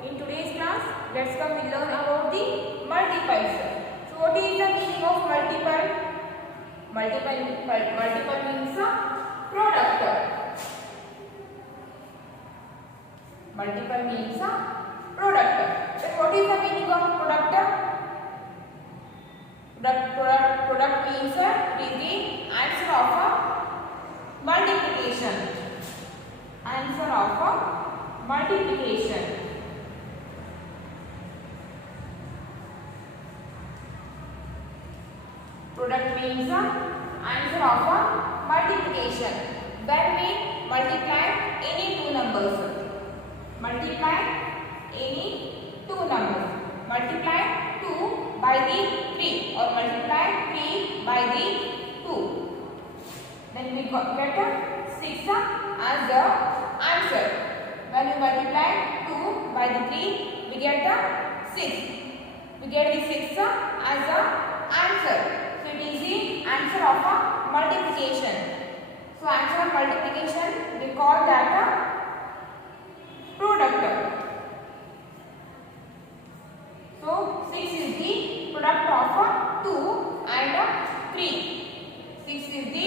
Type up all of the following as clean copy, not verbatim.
In today's class, let's come we learn about the multiples. So what is the meaning of multiple? Multiple means a product. Multiple means a product. Then what is the meaning of product? Product means it is the answer of a multiplication. Answer of a multiplication. Product means answer of a multiplication. When we multiply any two numbers. Multiply any two numbers. Multiply 2 by the 3 or multiply 3 by the 2. Then we get 6 as the answer. When we multiply 2 by the 3, we get 6. We get the 6 as the answer. So it is the answer of a multiplication. So answer of multiplication, we call that a product. So 6 is the product of 2 and 3. 6 is the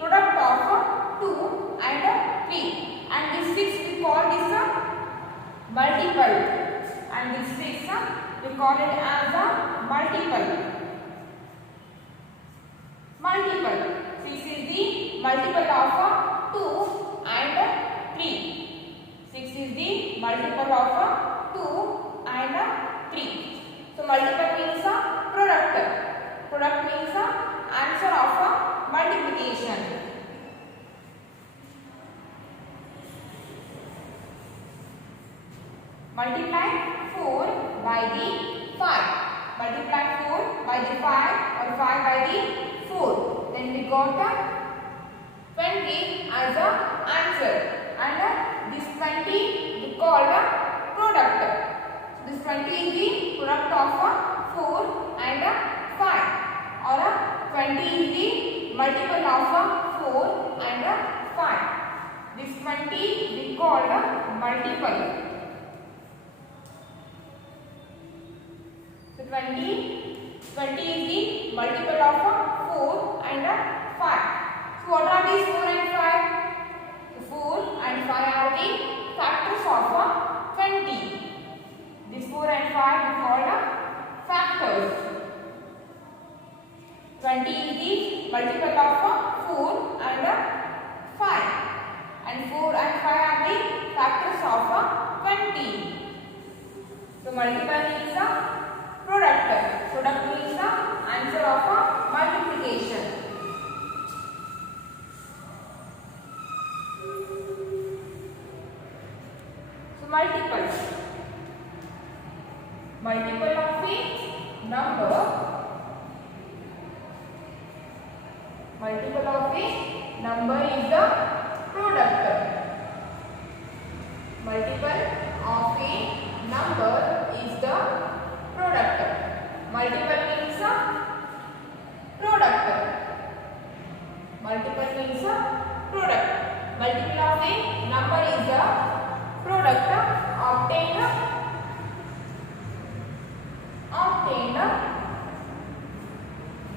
product of 2 and 3. And this 6 we call this a multiple. And this 6 we call it as a multiple. Multiple. 6 is the multiple of 2 and 3. 6 is the multiple of 2 and 3. So multiple means a product. Product means a answer of a multiplication. Multiply 4 by the 5. Multiply 4 by the 5 or 5 by the 4. Then we got 20 as a answer. And this 20 we call a product. So this 20 is the product of 4 and 5. Or 20 is the multiple of 4 and 5. This 20 we call a multiple. So 20 is the multiple of 4 and 5. So what are these 4 and 5? So 4 and 5 are the factors of 20. These 4 and 5 we call factors. 20 is the multiple of 4 and 5. And 4 and 5 are the factors of 20. So multiple means a product. Product means the answer of a multiplication. So multiple. Multiple of a number. Multiple of a number is the product. Multiple of a number is the product. Multiple means a product. Multiple means a product. Multiple of a number is the product obtained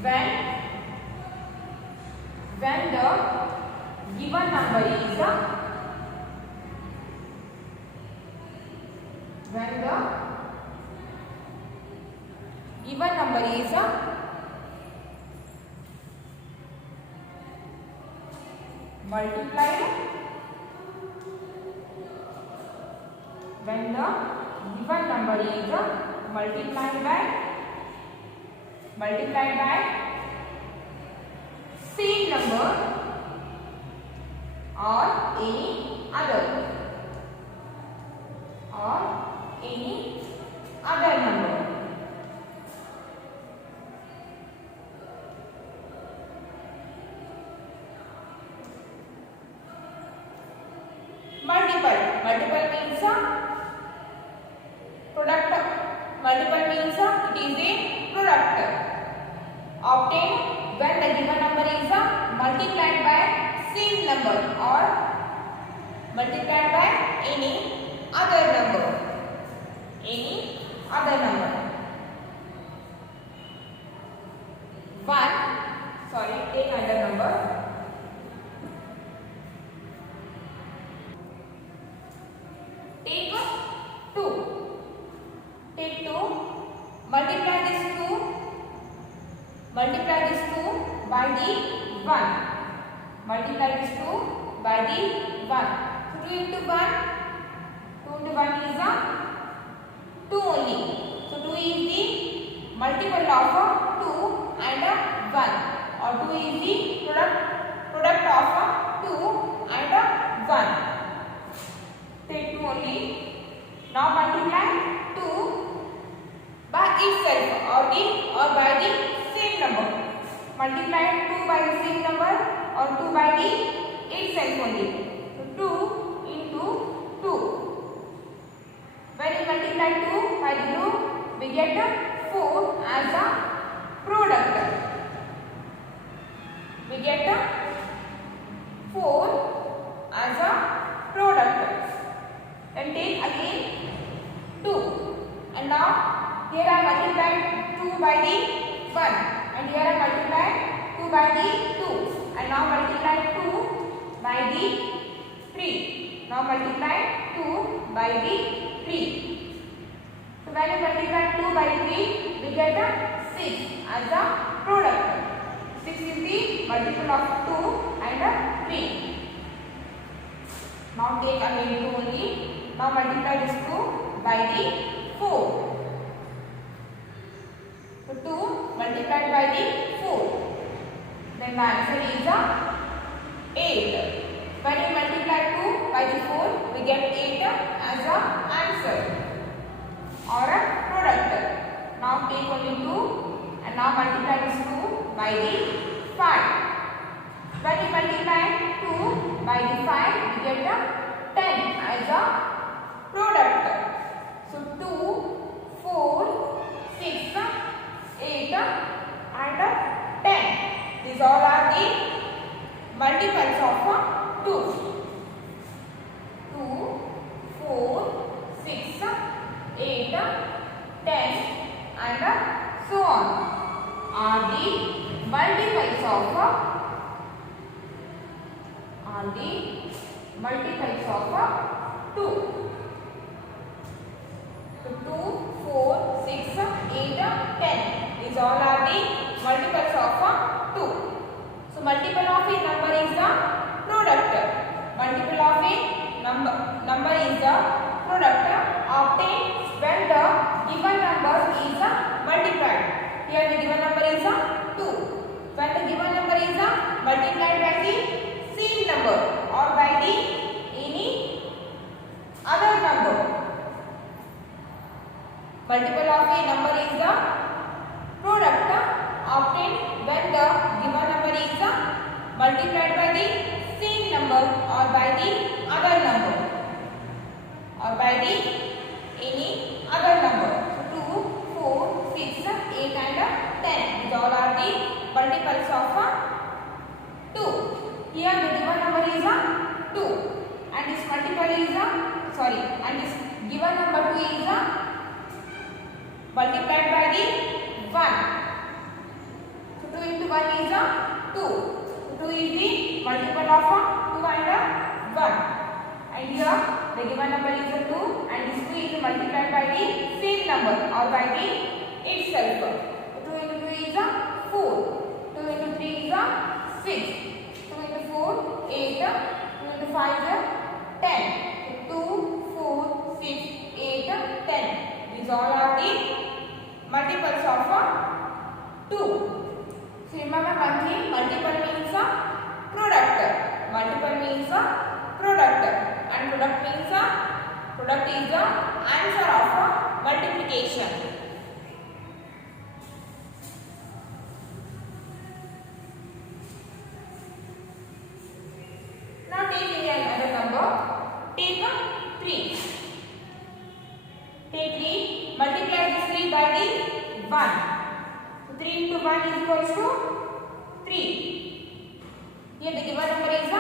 when the given number is multiplied. When the given number is multiplied by same number or any other number. Multiple means product. Multiple means it is a product obtained when the given number is multiplied by same number or multiplied by any other number. any other number. 1, sorry, take another number. Take 2. Take 2. Multiply this 2. Multiply this 2 by the 1. Multiply this 2 by the 1. So 2 into 1. 2 into 1 is 2 only. So 2 is the multiple of 2 and 1. Or 2 is the product of 2 and 1. Take 2 only. Now multiply 2 by itself or by the same number. Multiply 2 by the same number or 2 by the itself only. So 2 into 2. When we multiply 2 by the 2, we get 4 as a product. We get 4 as a product. Then take again 2. And now here I multiplied 2 by the 1. And here I multiplied 2 by the 2. And now multiply 2 by the 3. Now multiply 2 by the 3. So when we multiply 2 by 3, we get 6 as a product. 6 is the multiple of 2 and 3. Now take again 2 only. Now multiply this 2 by the 4. So 2 multiplied by the 4. Then the answer is 8. When we multiply 2 by the 4, we get 8 as a answer or a product. Now take only 2 and now multiply this 2 by the 5. When we multiply 2 by the 5, we get 10 as a product. So 2, 4, 6, 8 and 10. These all are the multiples of 2. 2, 4, 6, 8, 10 and so on are the multiples of 2. So 2, 4, 6, 8, 10. These all are the multiples of 2. So multiple of a number is the product. Multiple of a number is the product obtained when the given number is multiplied. Here the given number is 2. When the given number is multiplied by the same number or by the any other number. Multiple of a number is the product obtained when the given number is multiplied by the same number or by the other number or by the any other number. So 2, 4, 6, 8 and 10. These all are the multiples of 2. Here the given number is 2 and this multiple is and this given number 2 is multiplied by the 1. So 2 into 1 is 2. So 2 is the multiple of 2 and 1. And here the given number is 2 and this 2 is multiplied by the same number or by the itself. So 2 into 2 is 4. 2 into 3 is 6. 2 into 4, 8. 2 into 5 is 10. So 2, 4, 6, 8, 10. These all are the multiples of 2. So remember one thing, multiple means product. Multiple means product. And product means product is the answer of multiplication. Now take another number. Take 3. Take 3. Multiply this 3 by the 1. So 3 into 1 is equals to 3. Here the given number is 3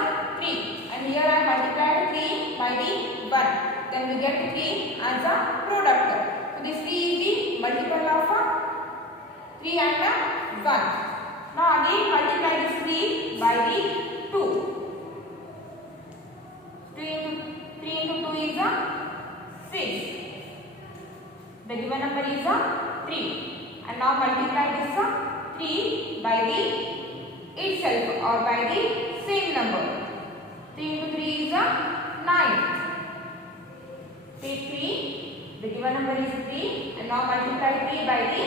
and here I multiplied 3 by the 1. Then we get 3 as a product. this 3 is the multiple of 3 and 1. Now again multiply this 3 by the 2. 3 into 2 is 6. The given number is 3. And now multiply this 3 by the itself or by the same number. 3 into 3 is 9. Take 3. The given number is 3. And now multiply 3 by the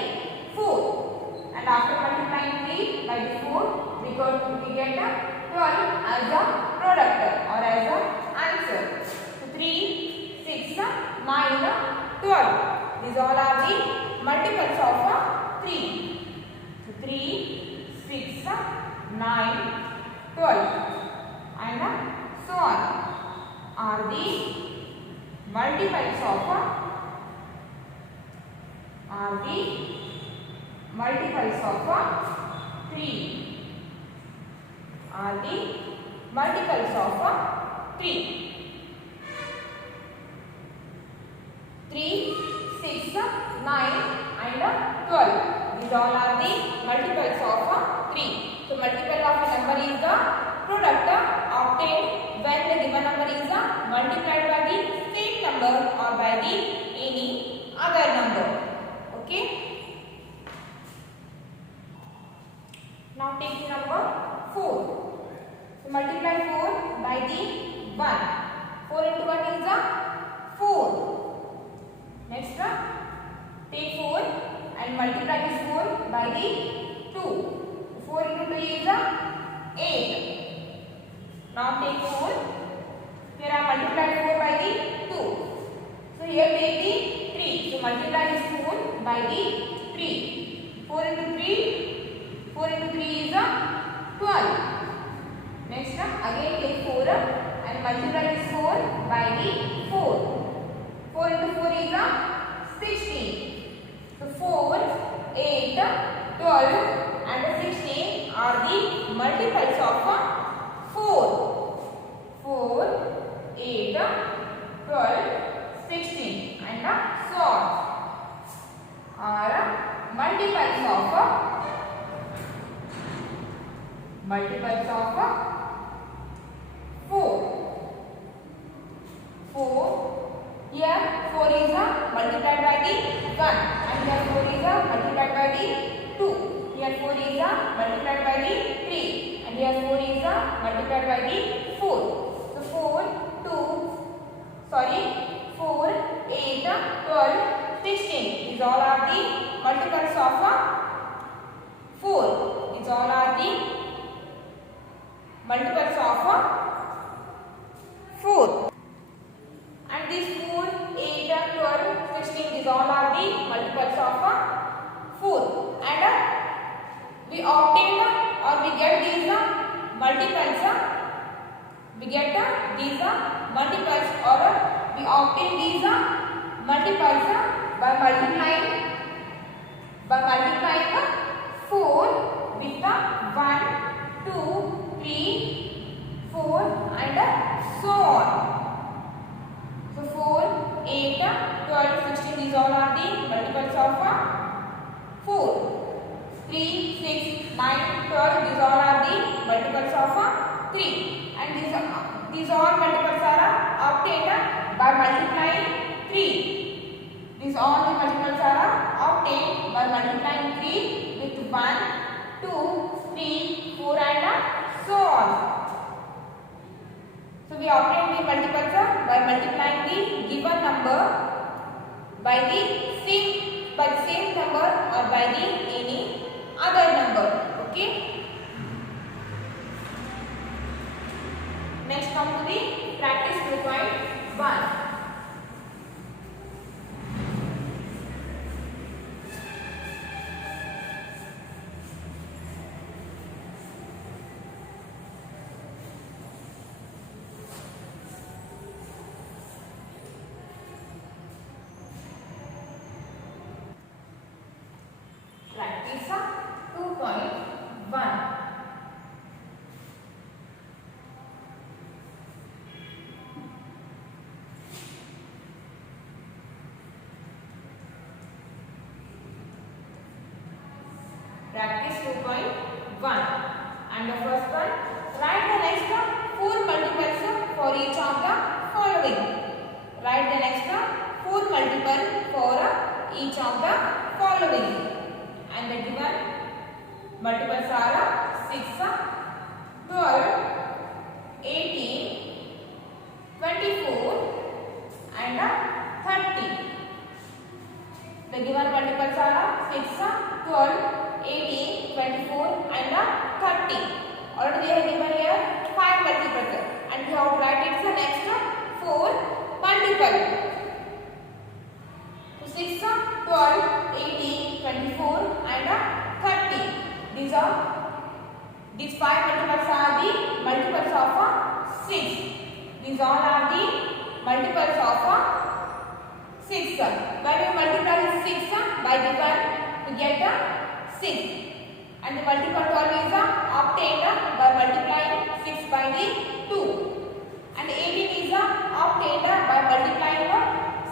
4. And after multiplying 3 by the 4, we get 12 as a product or as a answer. So 3, 6, 9, 12. These all are the multiples of 3. So 3, 6, 9, 12 and so on are the multiples of 3. Are the multiples of 3. 3, 6, 9 and 12. These all are the multiples of 3. So multiple of a number is the product obtained when the given number is multiplied by the same number or by the any other number. Okay. Now take the number 4. So multiply 4 by the 1. 4 into 1 is 4. Next, take 4 and multiply this 4 by the 2. 4 into 3 is 8. Now take 4. Here I multiplied 4 by the 2. So here take the 3. So multiply this 4 by the 3. 4 into 3. 4 into 3 is 12. Next, again take 4 and multiply this 4 by the 4. 4 into 4 is 16. So 4, 8, 12 and 16 are the multiples of 4. 4, 8, 12, 16 and so on are multiples of 4. 4. Here 4 is multiplied by the 1 and here 4 is multiplied by the 2. Here 4 is multiplied by the 3 and here 4 is multiplied by the 4. So 4, 8, 12, 16. These all are the multiples of 4. These all are the multiples of 4. And these 4, 8, 12, 16, these all are the multiples of 4. And we obtain or we get these multiples. We get these multiples or we obtain these multiples by multiplying 4 with 1, 2, 3, 4 and so on. So 4, 8, 12, 16, these all are the multiples of 4. 3, 6, 9, 12, these all are the multiples of 3. And these all multiples are obtained by multiplying 3. These all the multiples are obtained by multiplying 3 with 1, 2, 3, 4 and so on. So we obtain the multiples by multiplying the given number by the same number or by the any other number. Okay. Next come to the practice 2.1. Practice 2.1. 2.1. And the first one, write the next 4 multiples for each of the following. Write the next 4 multiple for each of the following. And the given multiples are 6, 12, 18, 24 and 30. The given multiples are 6, 12, 18, 24 and 30. Already they have given here 5 multiples and we have to write its next 4 multiple. So 6, 12, 18, 24 and 30. These 5 multiples are the multiples of 6. These all are the multiples of 6. When we multiply 6 by the 1 to get 6. And the multiple always obtained by multiplying 6 by the 2. And 18 is obtained by multiplying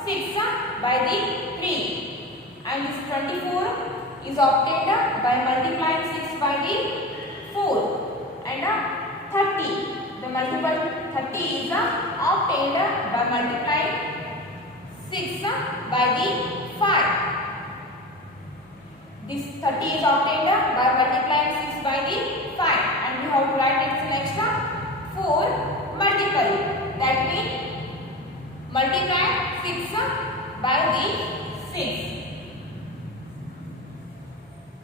6 by the 3. And this 24 is obtained by multiplying 6 by the 4. And 30. The multiple 30 is obtained by multiplying 6 by the 5. This 30 is obtained by multiplying 6 by the 5. And we have to write its next 4 multiple. That means multiply 6 by the 6.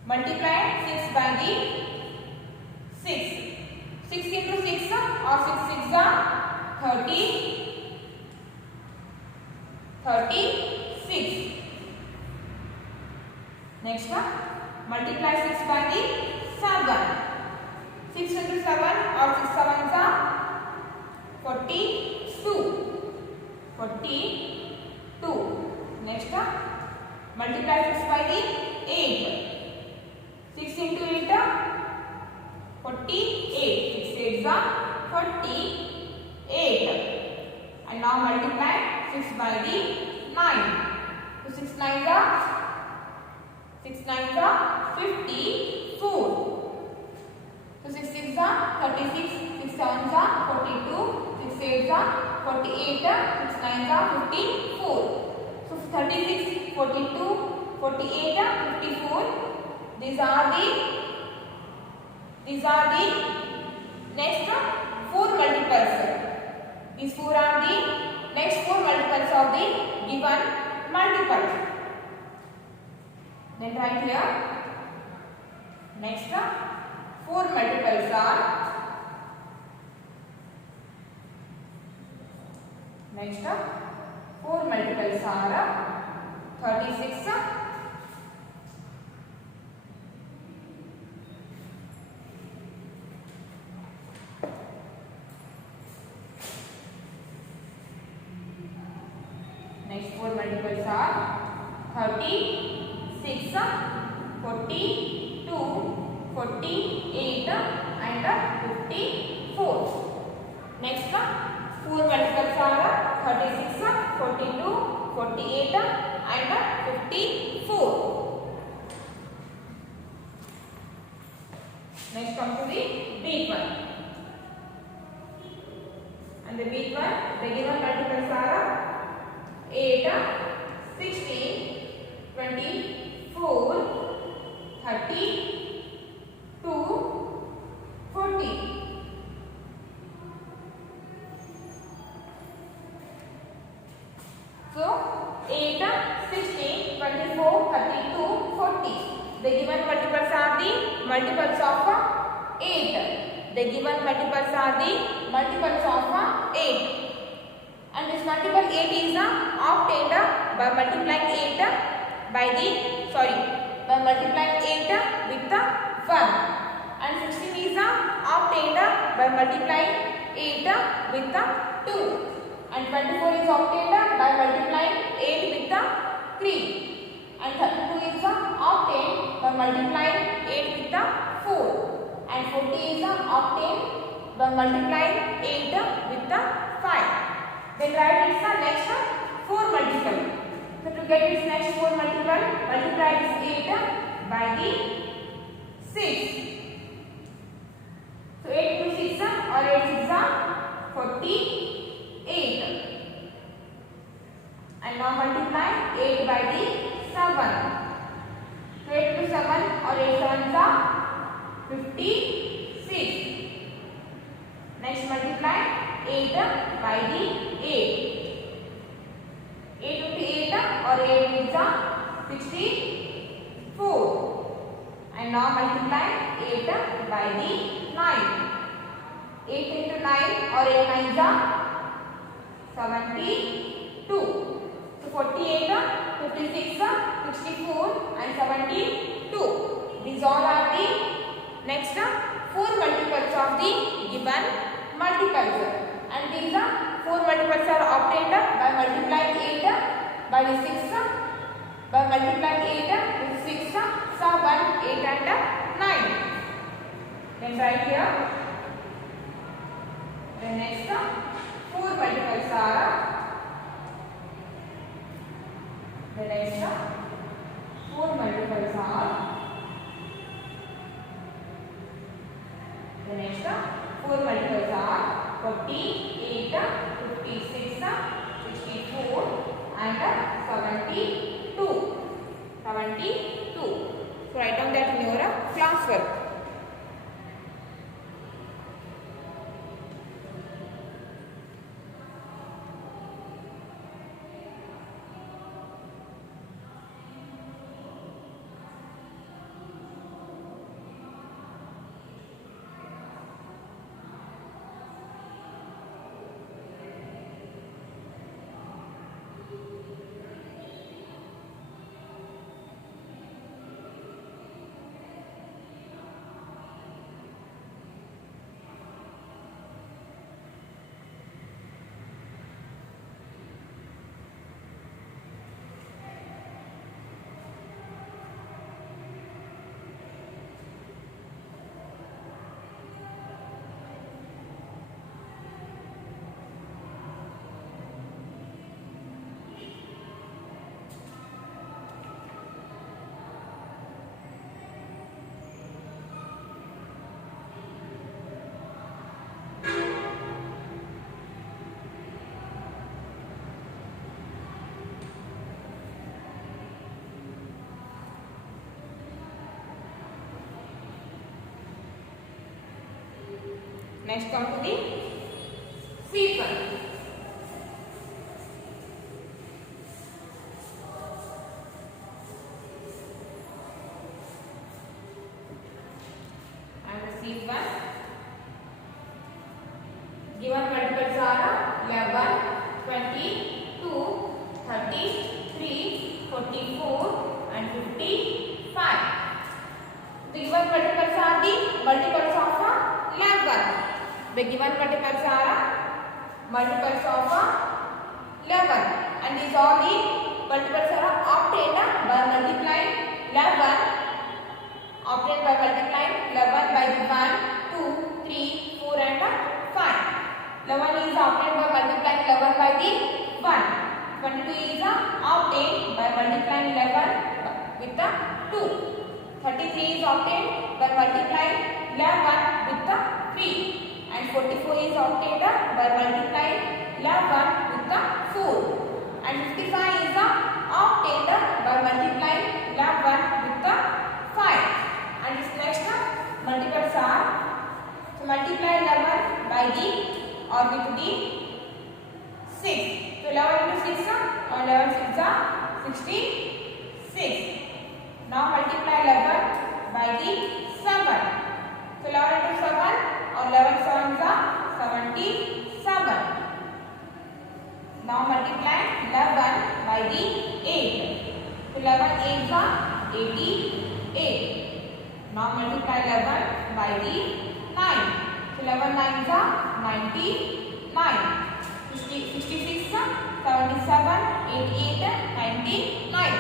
Multiply 6 by the 6. 6 into 6 or 6 6 are 30. 36. Next one, multiply 6 by the 7. 6 into 7 or 6 sevens are 42. 42. Next one, multiply 6 by the 8. 6 into 8 48. 6 8s are 48. And now multiply 6 by the 9. So 6 9s are 54. So 6 6s are 36, 6 7s are 42, 6 8s are 48, 6 9s are 54. So 36, 42, 48, 54. These are the next 4 multiples. These 4 are the next 4 multiples of the given multiples. Then write here next 4 multiples are next 4 multiples are 36, 4 multiples are 36, 42, 48 and 54. Next 4 multiples are 36, 42, 48 and 54. Next come to the big one. And the big one, the given multiples are 8, 16, 24, 32, 40. So 8, 16, 24, 32, 40. The given multiples are the multiples of 8. The given multiples are the multiples of 8. And this multiple 8 is obtained by multiplying 8 by multiplying 8 with the 1. And 16 is obtained by multiplying 8 with the 2. And 24 is obtained by multiplying 8 with the 3. And 32 is obtained by multiplying 8 with the 4. And 40 is obtained by multiplying 8 with the 5. Then write its next 4 multiple. So to get its next 4 multiple, multiply this 8 by the 6. So 8 into 6 or 8 6 48. And now multiply 8 by the 7. So 8 into 7 or 8 7 56. Next multiply 8 by the 8. 8 into 8 or 8 is 64. And now multiply 8 by the 9. 8 into 9 or 8 9 72. So 48, 56, 64 and 72. These all are the next 4 multiples of the given multiples. And these 4 multiples are obtained by multiplying 8 by the 6, by multiplying 8 with 6, 7, 8 and 9. Then write here. The next 4 multiples are the next 4 multiples are the next 4 multiples are 48, 56, 64 and 72. 72. So write down that in your class work. Next come to the sequence. And the sequence given multiples are 11, 22, 33, 44 and 55. The given multiples are the multiples of 11. The given multiples are multiples of 11 and these all the multiples are obtained by multiplying 11, obtained by multiplying 11 by the 1, 2, 3, 4 and 5. 11 is obtained by multiplying 11 by the 1. 22 is obtained by multiplying 11 with the 2. 33 is obtained by multiplying 11 with the 3. And 44 is obtained by multiplying 11 with the 4. And 55 is obtained by multiplying 11 with the 5. And this next multiples are, so multiply 11 by the or with the 6. So 11 into 6 or 11 6 66. Now multiply 11 by the 7. So 11 into 7 or 11 7 77. Now multiply 11 by the 8. So 11 8 88. Now multiply 11 by the 9. So 11 9 99. 66 77 88 99.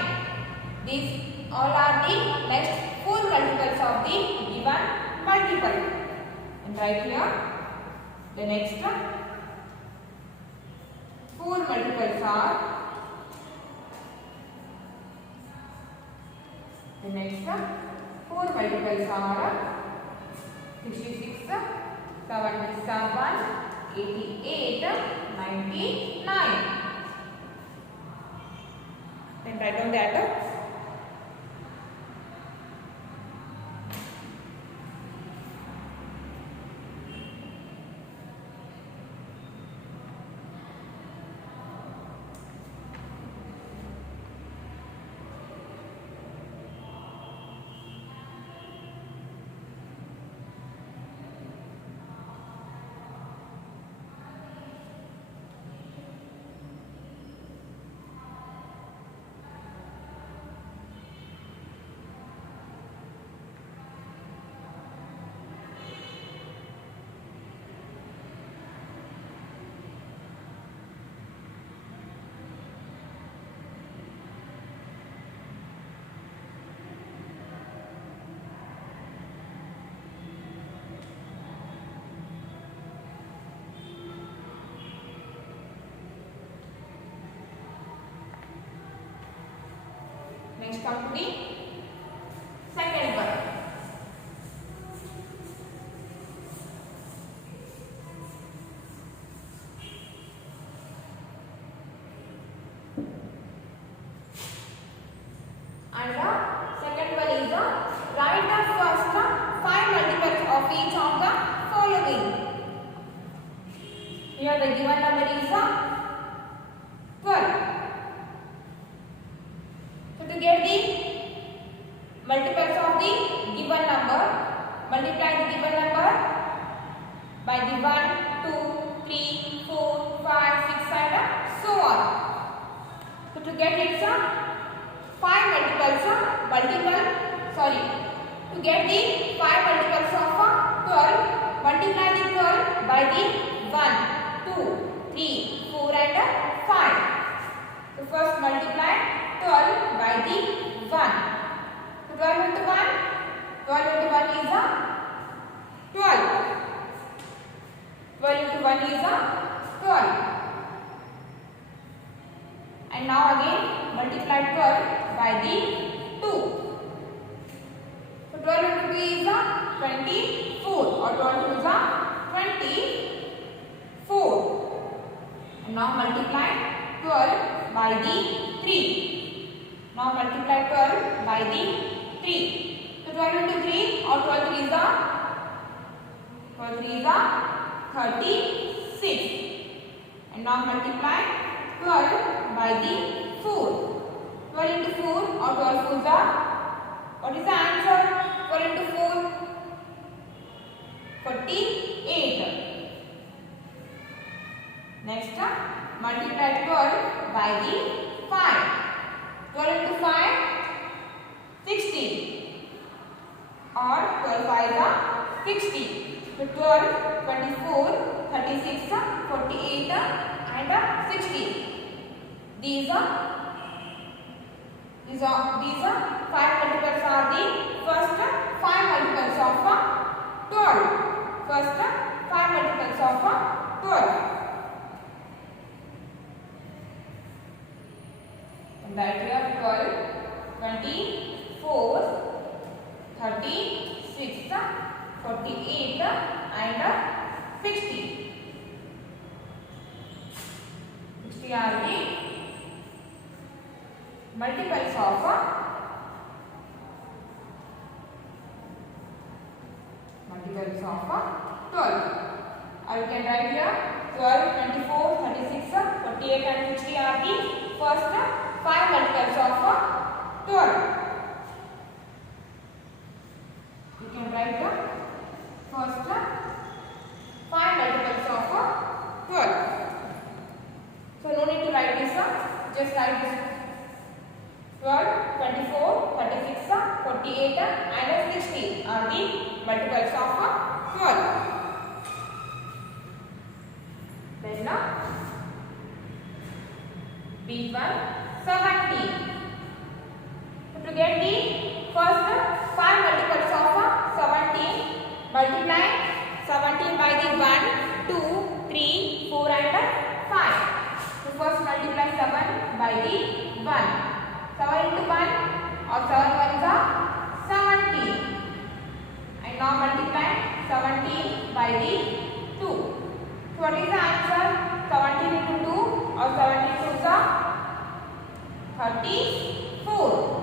These all are the next 4 multiples of the given multiple. And right here the next 4 multiples are the next 4 4 multiples are 66, 77, 88, 99. Then write down that. Next come to the second one. And the second one is write the first 5 multiples of each of the following. Here the given number is 12. So to get the multiples of the given number, multiply the given number by the 1, 2, 3, 4, 5, 6 and so on. So to get its 5 multiples, to get the 5 multiples of 12, multiply the 12 by the 1, 2, 3, 4 and 5. So first multiply 12 by the 1. So 12 into 1, 12 into 1 is 12. 12 into 1 is 12. And now again multiply 12 by the 2. So 12 into 2 is 24 or 12 into 24. And now multiply 12 by the 3. Now multiply 12 by the 3. So 12 into 3 or 12 3 is 36. And now multiply 12 by the 4. 12 into 4 or 12 4 is what is the answer? 12 into 4, 48. Next, multiply 12 by the 5. 12 into 5, 60. Or 12 5 is 60. So 12, 24, 36, 48 and 60. These 5 multiples are the first 5 multiples of 12. First 5 multiples of 12. And that here 12, 24, 36, 48 and 60. 60 are the multiples of 12. Or you can write here 12, 24, 36, 48 and 60 are the first 5 multiples of 12. You can write the first 5 multiples of 12. So no need to write this, just write this 12, 24, 36, 48 and 60 are the multiples of 12. Then B1, 70. So to get the first 5 multiples of 17, multiply 17 by the 1, 2, 3, 4 and 5. So first multiply 7 by the 1. 7 into 1 or 7 1 is 70. now multiply 17 by the 2. So what is the answer? 17 into 2 or 17 2 is 34.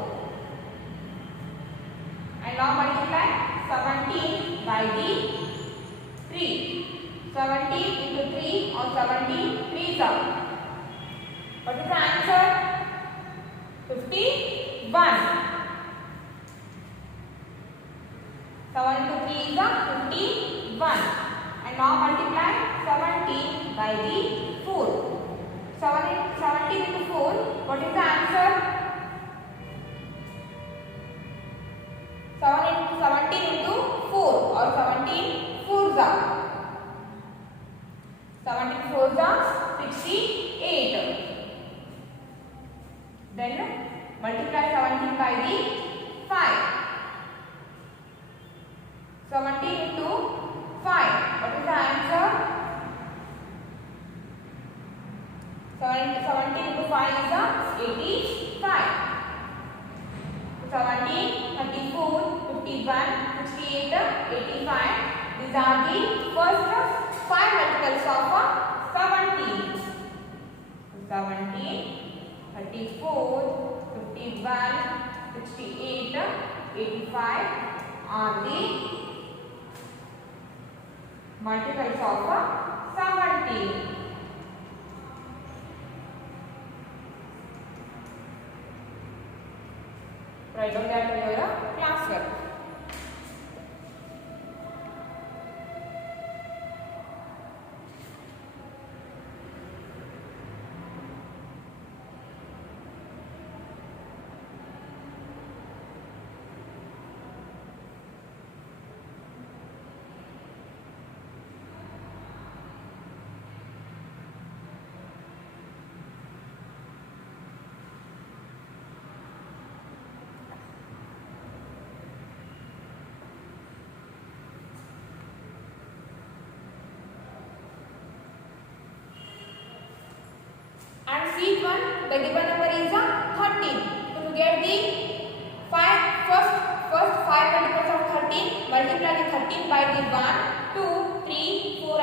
And now multiply 17 by the 3. 17 into 3 or 17 3 is what is the answer? 51. 7 into 3 is 51. And now multiply 17 by the 4. 17 into 4, what is the answer? 17 into 4 or 17 4s are 17 4s are 68. Then multiply 17 by the 5. 17 into 5. What is the answer? 17 into 5 is 85. 17, 34, 51, 68, 85. These are the first 5 multiples of 17. 17, 34, 51, 68, 85 are the multiples of 17. Write down that in your class work. Each one, the given number is 13. So to get the first 5 multiples of 13, multiply the 13 by the 1, 2, 3, 4,